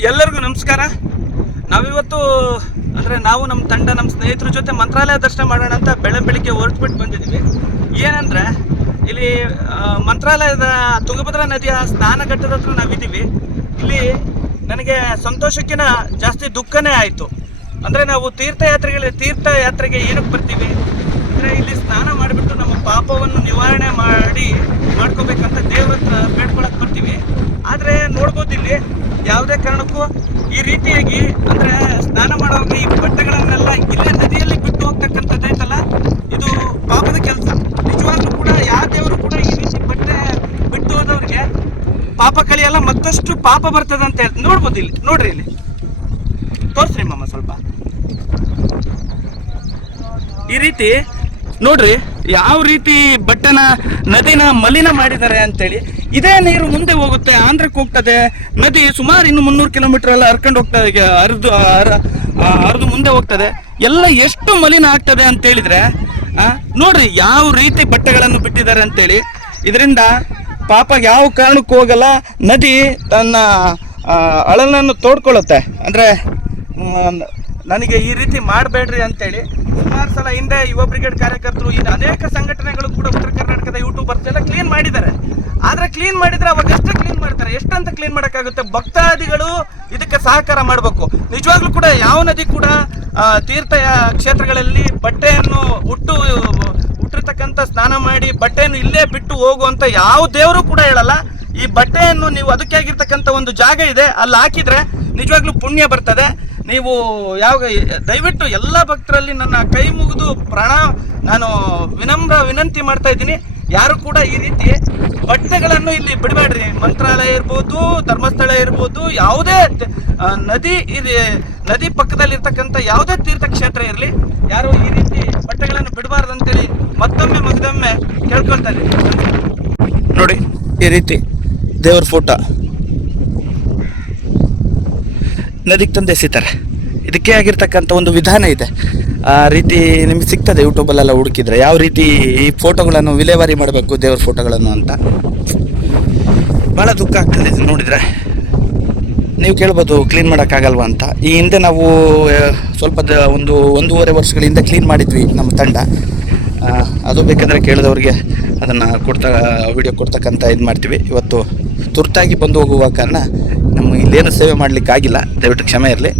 ಎಲ್ಲರಿಗೂ ನಮಸ್ಕಾರ. ನಾವಿವತ್ತು ನಾವು ನಮ್ಮ ತಂಡ ನಮ್ಮ ಸ್ನೇಹಿತರ ಜೊತೆ ಮಂತ್ರಾಲಯ ದರ್ಶನ ಮಾಡೋಣ ಅಂತ ಬೆಳಗ್ಗೆ ಹೊರಟ್ಬಿಟ್ಟು ಬಂದಿದ್ದೀವಿ. ಏನಂದರೆ ಇಲ್ಲಿ ಮಂತ್ರಾಲಯದ ತುಂಗಭದ್ರಾ ನದಿಯ ಸ್ನಾನಘಟ್ಟದ ಹತ್ರ ನಾವಿದ್ದೀವಿ. ಇಲ್ಲಿ ನನಗೆ ಸಂತೋಷಕ್ಕಿಂತ ಜಾಸ್ತಿ ದುಃಖನೇ ಆಯಿತು. ಅಂದರೆ ನಾವು ತೀರ್ಥಯಾತ್ರೆಗೆ ಏನಕ್ಕೆ ಬರ್ತೀವಿ ಅಂದರೆ ಇಲ್ಲಿ ಸ್ನಾನ ಮಾಡಿಬಿಟ್ಟು ನಮ್ಮ ಪಾಪವನ್ನು ನಿವಾರಣೆ ಮಾಡ್ಕೋಬೇಕಂತ ದೇವ್ರ ಹತ್ರ ಬೇಡ್ಕೊಳಕ್ಕೆ ಬರ್ತೀವಿ. ಆದರೆ ನೋಡ್ಬೋದು ಇಲ್ಲಿ ಯಾವುದೇ ಕಾರಣಕ್ಕೂ ಈ ರೀತಿಯಾಗಿ ಅಂದರೆ ಸ್ನಾನ ಮಾಡುವಾಗ ಈ ಬಟ್ಟೆಗಳನ್ನೆಲ್ಲ ಇಲ್ಲೇ ನದಿಯಲ್ಲಿ ಬಿಟ್ಟು ಹೋಗ್ತಕ್ಕಂಥದ್ದೈತಲ್ಲ, ಇದು ಪಾಪದ ಕೆಲಸ. ನಿಜವಾಗ್ಲೂ ಕೂಡ ಯಾವ ದೇವರು ಕೂಡ ಈ ರೀತಿ ಬಟ್ಟೆ ಬಿಟ್ಟು ಹೋದವ್ರಿಗೆ ಪಾಪ ಕಳಿಯಲ್ಲ, ಮತ್ತಷ್ಟು ಪಾಪ ಬರ್ತದೆ ಅಂತ ಹೇಳ್ತೀನಿ. ನೋಡ್ಬೋದು ಇಲ್ಲಿ, ನೋಡ್ರಿ ಇಲ್ಲಿ ತೋರಿಸ್ರಿ ಮಮ್ಮ ಸ್ವಲ್ಪ. ಈ ರೀತಿ ನೋಡ್ರಿ ಯಾವ ರೀತಿ ಬಟ್ಟೆನ ನದಿನ ಮಲಿನ ಮಾಡಿದ್ದಾರೆ ಅಂತೇಳಿ. ಇದೇ ನೀರು ಮುಂದೆ ಹೋಗುತ್ತೆ, ಆಂಧ್ರಕ್ಕೆ ಹೋಗ್ತದೆ. ನದಿ ಸುಮಾರು ಇನ್ನು 300 ಕಿಲೋಮೀಟರ್ ಎಲ್ಲ ಹರ್ಕೊಂಡು ಹೋಗ್ತದೆ, ಹರಿದು ಮುಂದೆ ಹೋಗ್ತದೆ. ಎಲ್ಲ ಎಷ್ಟು ಮಲಿನ ಆಗ್ತದೆ ಅಂತ ಹೇಳಿದ್ರೆ ನೋಡ್ರಿ ಯಾವ ರೀತಿ ಬಟ್ಟೆಗಳನ್ನು ಬಿಟ್ಟಿದ್ದಾರೆ ಅಂತೇಳಿ. ಇದರಿಂದ ಪಾಪ ಯಾವ ಕಾರಣಕ್ಕೂ ಹೋಗಲ್ಲ, ನದಿ ತನ್ನ ಅಳಲನ್ನು ತೋಡ್ಕೊಳ್ಳುತ್ತೆ. ಅಂದರೆ ನನಗೆ ಈ ರೀತಿ ಮಾಡಬೇಡ್ರಿ ಅಂತೇಳಿ ಸುಮಾರು ಸಲ ಹಿಂದೆ ಯುವ ಬ್ರಿಗೇಡ್ ಕಾರ್ಯಕರ್ತರು, ಇನ್ನು ಅನೇಕ ಸಂಘಟನೆಗಳು ಕೂಡ ಉತ್ತರ ಕರ್ನಾಟಕದ ಯೂಟ್ಯೂಬರ್ಸ್ ಎಲ್ಲ ಕ್ಲೀನ್ ಮಾಡಿದ್ದಾರೆ. ಆದರೆ ಕ್ಲೀನ್ ಮಾಡಿದರೆ ಅವಾಗಷ್ಟೇ ಕ್ಲೀನ್ ಮಾಡ್ತಾರೆ, ಎಷ್ಟಂತ ಕ್ಲೀನ್ ಮಾಡೋಕ್ಕಾಗುತ್ತೆ? ಭಕ್ತಾದಿಗಳು ಇದಕ್ಕೆ ಸಹಕಾರ ಮಾಡಬೇಕು. ನಿಜವಾಗ್ಲೂ ಕೂಡ ಯಾವ ನದಿ ಕೂಡ ತೀರ್ಥ ಕ್ಷೇತ್ರಗಳಲ್ಲಿ ಬಟ್ಟೆಯನ್ನು ಹುಟ್ಟಿರ್ತಕ್ಕಂಥ ಸ್ನಾನ ಮಾಡಿ ಬಟ್ಟೆಯನ್ನು ಇಲ್ಲೇ ಬಿಟ್ಟು ಹೋಗುವಂಥ ಯಾವ ದೇವರು ಕೂಡ ಹೇಳಲ್ಲ. ಈ ಬಟ್ಟೆಯನ್ನು ನೀವು ಅದಕ್ಕೆ ಆಗಿರ್ತಕ್ಕಂಥ ಒಂದು ಜಾಗ ಇದೆ, ಅಲ್ಲಿ ಹಾಕಿದರೆ ನಿಜವಾಗ್ಲೂ ಪುಣ್ಯ ಬರ್ತದೆ. ನೀವು ದಯವಿಟ್ಟು ಎಲ್ಲ ಭಕ್ತರಲ್ಲಿ ನನ್ನ ಕೈ ಮುಗಿದು ನಾನು ವಿನಂತಿ ಮಾಡ್ತಾ ಇದ್ದೀನಿ. ಯಾರು ಕೂಡ ಈ ರೀತಿ ಬಟ್ಟೆಗಳನ್ನು ಇಲ್ಲಿ ಬಿಡಬೇಡ್ರಿ. ಮಂತ್ರಾಲಯ ಇರ್ಬೋದು, ಧರ್ಮಸ್ಥಳ ಇರ್ಬೋದು, ಯಾವುದೇ ನದಿ ಪಕ್ಕದಲ್ಲಿರ್ತಕ್ಕಂಥ ಯಾವುದೇ ತೀರ್ಥಕ್ಷೇತ್ರ ಇರಲಿ, ಯಾರು ಈ ರೀತಿ ಬಟ್ಟೆಗಳನ್ನು ಬಿಡಬಾರ್ದು ಅಂತೇಳಿ ಮಗದೊಮ್ಮೆ ಕೇಳ್ಕೊಳ್ತಾ ಇದ್ದೀನಿ. ನೋಡಿ ಈ ರೀತಿ ದೇವ್ರ ಫೋಟೋ ನದಿಗೆ ತಂದು ಎಸಿತಾರೆ. ಇದಕ್ಕೆ ಆಗಿರ್ತಕ್ಕಂಥ ಒಂದು ವಿಧಾನ ಇದೆ. ಆ ರೀತಿ ನಿಮಗೆ ಸಿಗ್ತದೆ ಯೂಟ್ಯೂಬಲ್ಲೆಲ್ಲ ಹುಡುಕಿದ್ರೆ, ಯಾವ ರೀತಿ ಈ ಫೋಟೋಗಳನ್ನು ವಿಲೇವಾರಿ ಮಾಡಬೇಕು ದೇವ್ರ ಫೋಟೋಗಳನ್ನು ಅಂತ. ಭಾಳ ದುಃಖ ಆಗ್ತದೆ ಇದು ನೋಡಿದರೆ. ನೀವು ಕೇಳ್ಬೋದು ಕ್ಲೀನ್ ಮಾಡೋಕ್ಕಾಗಲ್ವಾ ಅಂತ. ಈ ಹಿಂದೆ ನಾವು ಸ್ವಲ್ಪ ಒಂದೂವರೆ ವರ್ಷಗಳ ಹಿಂದೆ ಕ್ಲೀನ್ ಮಾಡಿದ್ವಿ ನಮ್ಮ ತಂಡ. ಅದು ಬೇಕಾದರೆ ಕೇಳಿದವ್ರಿಗೆ ಅದನ್ನು ವಿಡಿಯೋ ಕೊಡ್ತಕ್ಕಂಥ ಇದು ಮಾಡ್ತೀವಿ. ಇವತ್ತು ತುರ್ತಾಗಿ ಬಂದು ಹೋಗುವ ಕಾರಣ ಇಲ್ಲೇನು ಸೇವೆ ಮಾಡಲಿಕ್ಕಾಗಿಲ್ಲ, ದಯವಿಟ್ಟು ಕ್ಷಮೆ ಇರಲಿ.